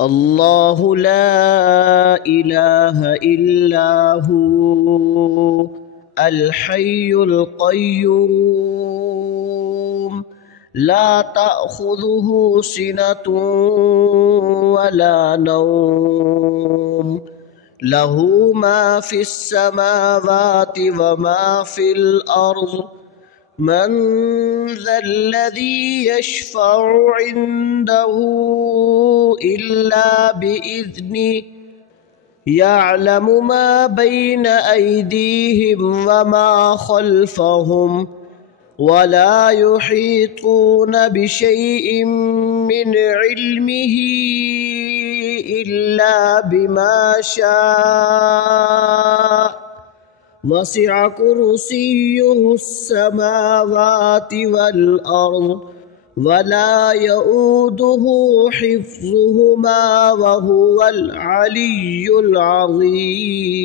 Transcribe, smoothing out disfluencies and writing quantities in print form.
الله لا إله إلا هو الحي القيوم لا تأخذه سنة ولا نوم له ما في السماوات وما في الأرض من ذا الذي يشفع عنده إلا بإذنه يعلم ما بين أيديهم وما خلفهم ولا يحيطون بشيء من علمه إلا بما شاء وسع كرسيه السماوات والأرض ولا يؤوده حفظهما وهو العلي العظيم.